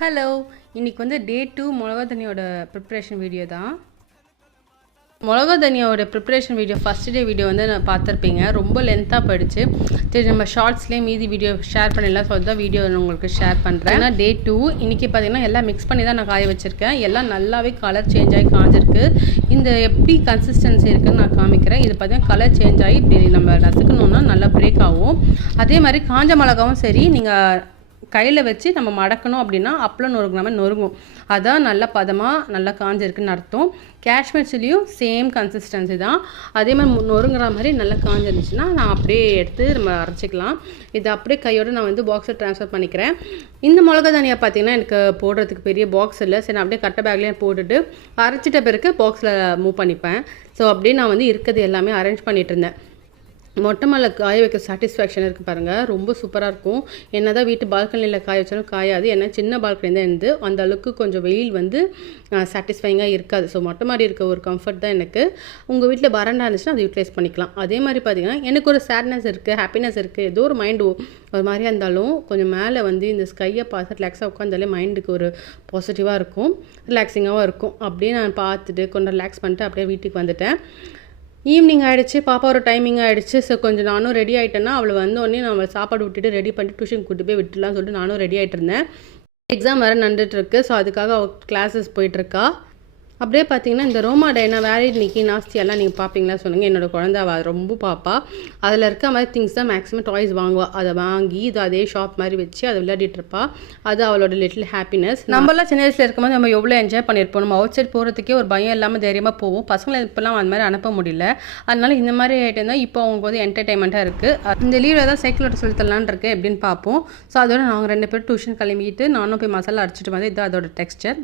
Hello, இன்னைக்கு வந்து டே 2 மொளகா தண்ணியோட ப்ரிப்ரேஷன் வீடியோ தான். மொளகா தண்ணியோட preparation video first day video வந்து நான் பார்த்துருப்பீங்க. ரொம்ப லென்த்தாக போயிடுச்சு. சரி, நம்ம ஷார்ட்ஸ்லேயே மீதி வீடியோ ஷேர் பண்ணிடலாம் சொல்லி தான் வீடியோ உங்களுக்கு ஷேர் பண்ணுறேன். ஏன்னா டே 2 இன்றைக்கி பார்த்தீங்கன்னா எல்லாம் மிக்ஸ் பண்ணி தான் நான் காய வச்சுருக்கேன். எல்லாம் நல்லாவே கலர் சேஞ்ச் ஆகி காஞ்சிருக்கு. இந்த எப்படி கன்சிஸ்டன்சி இருக்குதுன்னு நான் காமிக்கிறேன். இது பார்த்தீங்கன்னா கலர் சேஞ்ச் ஆகி இப்படி நம்ம நசுக்கணுன்னா நல்லா பிரேக் ஆகும். அதே மாதிரி காஞ்ச மிளகாவும் சரி, நீங்கள் கையில் வச்சு நம்ம மடக்கணும் அப்படின்னா அப்பளம் நொறுங்குற மாதிரி நொறுங்கும். அதான் நல்ல பதமாக நல்லா காஞ்சிருக்குன்னு அர்த்தம். காஷ்மீர் சில்லியும் சேம் கன்சிஸ்டன்சி தான். அதே மாதிரி நொறுங்குற மாதிரி நல்லா காஞ்சிருந்துச்சுன்னா நான் அப்படியே எடுத்து நம்ம அரைச்சிக்கலாம். இது அப்படியே கையோடு நான் வந்து பாக்ஸை ட்ரான்ஸ்ஃபர் பண்ணிக்கிறேன். இந்த மிளகா தனியாக பார்த்தீங்கன்னா எனக்கு போடுறதுக்கு பெரிய பாக்ஸ் இல்லை. சரி, நான் அப்படியே கட்டை பேக்லேயே போட்டுட்டு அரைச்சிட்ட பிறகு பாக்ஸில் மூவ் பண்ணிப்பேன். ஸோ அப்படியே நான் வந்து இருக்கிறது எல்லாமே அரேஞ்ச் பண்ணிகிட்டு இருந்தேன். மொட்டை மேலே காய வைக்க சாட்டிஸ்ஃபேக்ஷன் இருக்குது பாருங்கள். ரொம்ப சூப்பராக இருக்கும். என்ன தான் வீட்டு பால்கனியில் காய வச்சாலும் காயாது. ஏன்னா சின்ன பால்கனி தான் இருந்து அந்த அளவுக்கு கொஞ்சம் வெயில் வந்து சாட்டிஸ்ஃபைங்காக இருக்காது. ஸோ மொட்டை மாடி இருக்க ஒரு கம்ஃபர்ட் தான் எனக்கு. உங்கள் வீட்டில் பரண்டா இருந்துச்சுன்னா அதை யூட்டிலைஸ் பண்ணிக்கலாம். அதே மாதிரி பார்த்தீங்கன்னா எனக்கு ஒரு சேட்னஸ் இருக்குது, ஹாப்பினஸ் இருக்குது, ஏதோ ஒரு மைண்டு ஒரு மாதிரியாக இருந்தாலும் கொஞ்சம் மேலே வந்து இந்த ஸ்கையை பார்த்து ரிலாக்ஸாக உட்காந்தாலே மைண்டுக்கு ஒரு பாசிட்டிவாக இருக்கும், ரிலாக்ஸிங்காகவும் இருக்கும். அப்படியே நான் பார்த்துட்டு கொஞ்சம் ரிலாக்ஸ் பண்ணிட்டு அப்படியே வீட்டுக்கு வந்துட்டேன். ஈவினிங் ஆகிடுச்சு, பாப்பா ஒரு டைமிங் ஆகிடுச்சு. ஸோ கொஞ்சம் நானும் ரெடி ஆகிட்டேன்னா அவளை வந்தோடனே நம்ம சாப்பாடு விட்டுட்டு ரெடி பண்ணிட்டு டியூஷன் கூட்டி போய் விட்டுலான்னு சொல்லிட்டு நானும் ரெடி ஆகிட்டு இருந்தேன். எக்ஸாம் வேறு நடந்துகிட்ருக்கு. ஸோ அதுக்காக அவள் கிளாஸஸ் போயிட்டுருக்கா. அப்படியே பார்த்தீங்கன்னா இந்த ரோமா டைனா வேலிட் நிக்கி நாஸ்தி எல்லாம் நீங்கள் பார்ப்பீங்களா சொல்லுங்கள். என்னோட குழந்தை அவள் ரொம்ப பாப்பா. அதில் இருக்க மாதிரி திங்ஸ் தான் மேக்ஸிமம் டாய்ஸ் வாங்குவா. அதை வாங்கி இது அதே ஷாப் மாதிரி வச்சு அதை விளையாடிட்டு இருப்பா. அது அவளோட லிட்டில் ஹாப்பினஸ். நம்மளாம் சின்ன வயசில் இருக்கும்போது நம்ம எவ்வளோ என்ஜாய் பண்ணியிருப்போம். நம்ம அவுட் சைட் போகிறதுக்கே ஒரு பயம் இல்லாமல் தைரியமாக போவோம். பசங்களை இப்போலாம் அந்த மாதிரி அனுப்ப முடியல. அதனால இந்த மாதிரி ஐட்டம் தான் இப்போ அவங்களுக்கு வந்து என்டர்டைன்மெண்ட்டாக இருக்குது. இந்த லீவில் ஏதாவது சைக்கிளோட சொல்லித்தரலான் இருக்கு எப்படின்னு பார்ப்போம். ஸோ அதோட நாங்கள் 2 பேரும் டியூஷன் கிளம்பிட்டு நானும் போய் மசாலா அரைச்சிட்டு வந்து இது அதோட டெக்ஸ்டர்.